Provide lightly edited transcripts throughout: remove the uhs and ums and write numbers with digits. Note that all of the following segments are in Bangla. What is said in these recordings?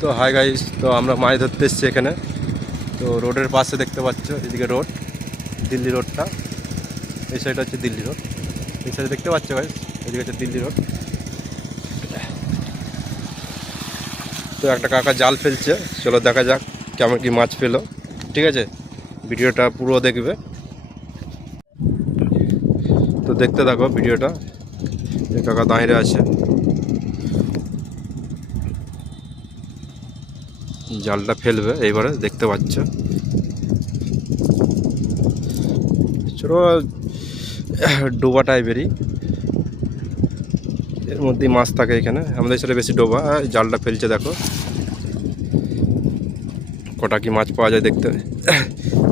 তো হাই গাইস, তো আমরা মাছ ধরতে এসেছি এখানে। তো রোডের পাশে দেখতে পাচ্ছ, এদিকে রোড, দিল্লি রোডটা, এই সাইডটা হচ্ছে দিল্লি রোড। এই সাইডে দেখতে পাচ্ছ গাইস, এদিকে হচ্ছে দিল্লি রোড। তো একটা কাকা জাল ফেলছে, চলো দেখা যাক কেমন কি মাছ পেলো। ঠিক আছে, ভিডিওটা পুরো দেখবে। তো দেখতে থাকো ভিডিওটা। এই কাকা দাঁড়িয়ে আছে, জালটা ফেলবে এইবারে, দেখতে পাচ্ছ। ছোটো ডোবা টাইপেরই, এর মধ্যেই মাছ থাকে এখানে। আমাদের সাথে বেশি ডোবা। জালটা ফেলছে, দেখো কটা কি মাছ পাওয়া যায়, দেখতে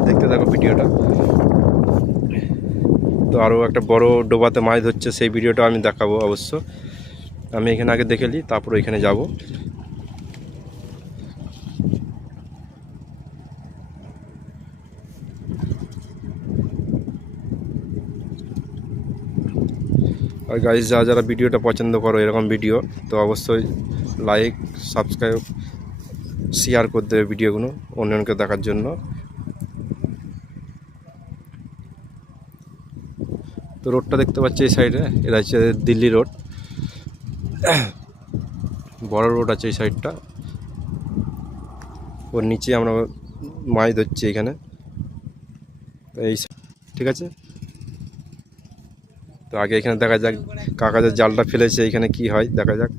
দেখতে থাকো ভিডিওটা। তো আরও একটা বড় ডোবাতে মাছ ধরছে, সেই ভিডিওটা আমি দেখাবো অবশ্য। আমি এখানে আগে দেখে নিই, তারপর এখানে যাব। আর গাইস, যারা ভিডিওটা পছন্দ করো এরকম ভিডিও, তো অবশ্যই লাইক, সাবস্ক্রাইব, শেয়ার করে দেবে ভিডিওগুলো অন্যকে দেখার জন্য। তো রোডটা দেখতে পাচ্ছি এই সাইডে, এটা হচ্ছে দিল্লি রোড। বড় রোড আছে এই সাইডটা, ওর নিচে আমরা মাছ ধরছি এখানে। এই ঠিক আছে, তো আগে এখানে দেখা যাক কাকাদের জালটা ফেলেছে, এখানে কি হয় দেখা যাক।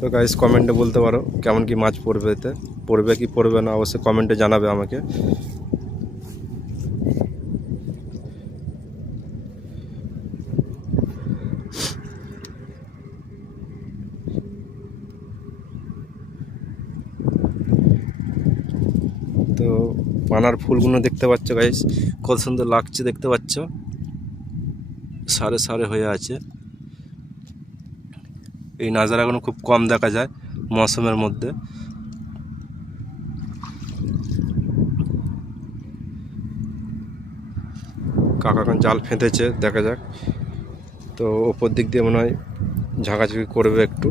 তো গাইস, কমেন্টে বলতে পারো কেমন কি মাছ পড়বে, এতে পড়বে কি পড়বে না, অবশ্যই কমেন্টে জানাবে আমাকে। তো পানার ফুলগুলো দেখতে পাচ্ছ গাইস, কত সুন্দর লাগছে দেখতে পাচ্ছ, সারে সারে হয়ে আছে। এই নাজারাগুলো খুব কম দেখা যায় মৌসুমের মধ্যে। কাকা এখন জাল ফেঁদেছে, দেখা যাক। তো ওপর দিক দিয়ে মনে হয় ঝাঁকাঝুঁকি করবে একটু।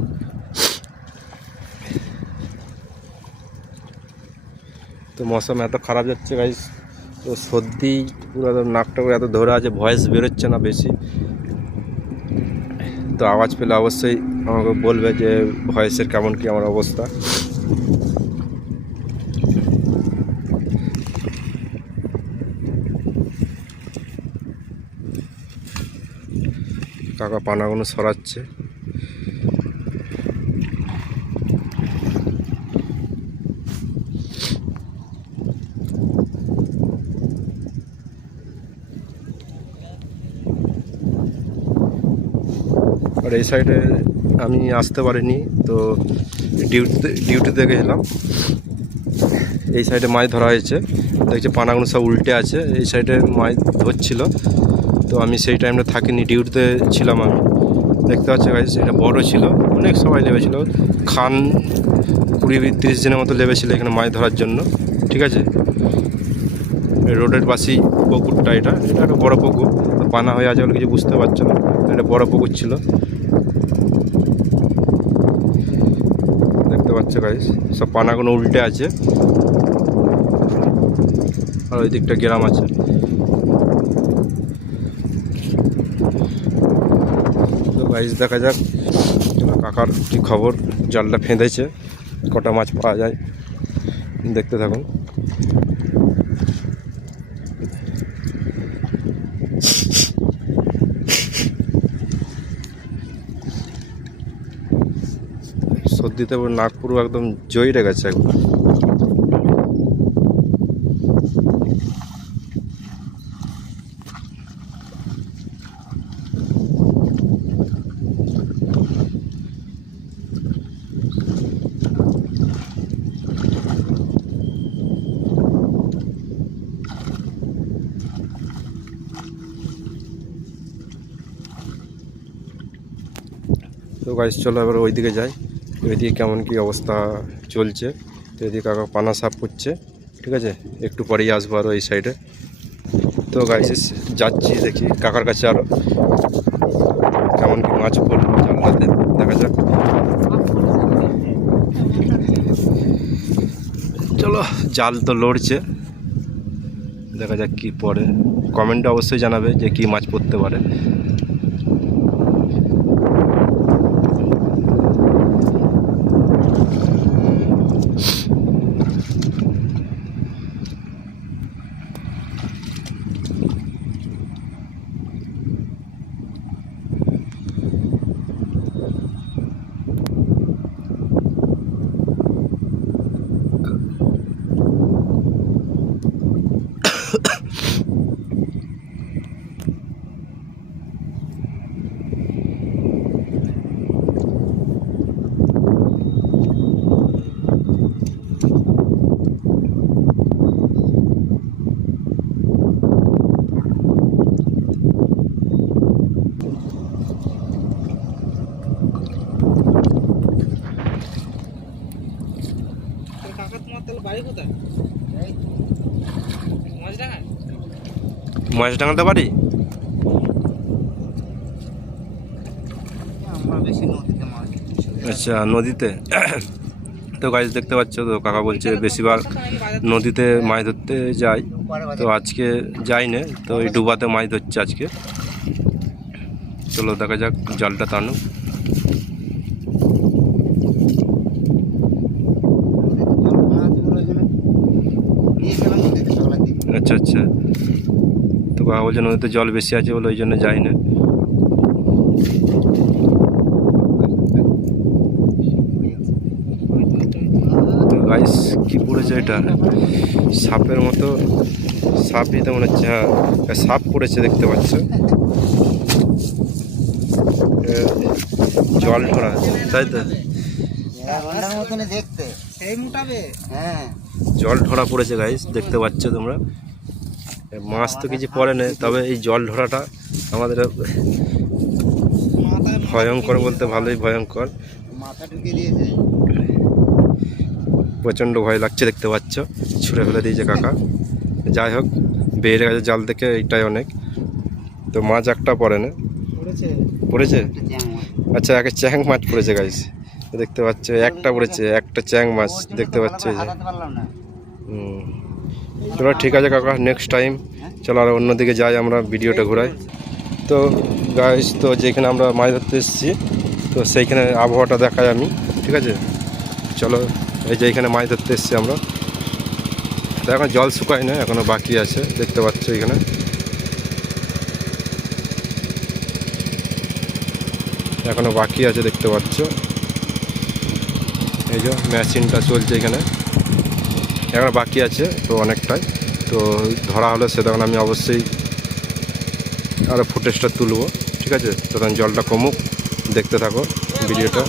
তো মৌসুম এত খারাপ যাচ্ছে গাইস, তো সর্দি পুরো নাকটা এত ধরে আছে, ভয়েস বেরোচ্ছে না বেশি। তো আওয়াজ পেলে অবশ্যই আমাকে বলবে যে ভয়েসের কেমন কি আমার অবস্থা। কাকা পানাগুলো সরাচ্ছে। আর এই সাইডে আমি আসতে পারিনি, তো ডিউটিতে গেছিলাম। এই সাইডে মাছ ধরা হয়েছে, দেখছি পানাগুলো সব উল্টে আছে, এই সাইডে মাছ ধরছিল। তো আমি সেই টাইমটা থাকিনি, ডিউটিতে ছিলাম আমি। দেখতে পাচ্ছি গাইস, এটা বড় ছিল, অনেক সবাই লেবেছিল, খান 20-30 জনের মতো লেবেছিল এখানে মাছ ধরার জন্য। ঠিক আছে, রোডের পাশেই পুকুরটা, এটা একটা বড় পুকুর। পানা হয়ে আছে বলে কিছু বুঝতে পারছো না, এটা বড় পুকুর ছিল। দেখতে পাচ্ছ গাইস, সব পানাগুলো উল্টে আছে, আর ওই দিকটা গ্রাম আছে। তো গাইস, দেখা যাক কাকার কি খবর, জালটা ফেঁদেছে, কটা মাছ পাওয়া যায় দেখতে থাকুন। সর্দিতে নাক পুরো একদম জইরে গেছে একবার। তো গাইস, চলো এবার ওইদিকে যাই, ওইদিকে কেমন কি অবস্থা চলছে তো এদিকে কাকা পানা সাফ করছে, ঠিক আছে, একটু পরেই আসবো আরও এই সাইডে। তো গাইস যাচ্ছি দেখি কাকার কাছে আরও কেমন কি মাছ পড়লো জানলাতে, দেখা যাক। চলো, জাল তো লড়ছে, দেখা যাক কি পড়ে। কমেন্টে অবশ্যই জানাবে যে কি মাছ পড়তে পারে। মাছডাঙ্গাতে বাড়ি? আচ্ছা, নদীতে। তো গাছ দেখতে পাচ্ছ তো, কাকা বলছে বেশিরভাগ নদীতে মাছ ধরতে যাই, তো আজকে যাই না, তো এই ডুবাতে মাছ ধরছে আজকে। চলো দেখা যাক, জালটা টানো। আচ্ছা আচ্ছা, তো কাকা বলছে নদীতে জল বেশি আছে বলে ওই জন্য যাই না। তো গাইস কি পড়েছে এটা? সাপের মতো, সাপই তো মনে হচ্ছে। হ্যাঁ, সাপ পড়েছে দেখতে পাচ্ছ। জল ঢোড়া, তাই তো, জল ঢোড়া পড়েছে গাইস, দেখতে পাচ্ছ তোমরা। মাছ তো কিছু পড়ে না, তবে এই জল ঢোড়াটা আমাদের ভয়ঙ্কর বলতে ভালোই ভয়ঙ্কর। প্রচণ্ড ভয় লাগছে, দেখতে পাচ্ছ, ছুঁড়ে ফেলে দিয়েছে কাকা। যাই হোক, বেড়ে গেছে জাল থেকে, এইটাই অনেক। তো মাছ একটা পড়ে না, পড়েছে। আচ্ছা, একে চ্যাং মাছ পড়েছে গাইস, দেখতে পাচ্ছ, একটা পড়েছে, একটা চ্যাং মাছ দেখতে পাচ্ছ। চলো ঠিক আছে কাকা, নেক্সট টাইম চলো আর অন্যদিকে যাই, আমরা ভিডিওটা ঘোরাই। তো গাইস, তো যেখানে আমরা মাছ ধরতে এসেছি, তো সেইখানে আবহাওয়াটা দেখাই আমি, ঠিক আছে। চলো, এই যে এখানে মাছ ধরতে এসেছি আমরা, তো এখন জল শুকায় না, এখনও বাকি আছে, দেখতে পাচ্ছ এখানে। এখনও বাকি আছে, দেখতে পাচ্ছ, এই যে মেশিনটা চলছে এখানে, এখনো বাকি আছে তো অনেকটাই। তো ধরা হলে সে তখন আমি অবশ্যই আরও ফুটেজটা তুলবো, ঠিক আছে। তখন জলটা কমুক, দেখতে থাকো ভিডিওটা।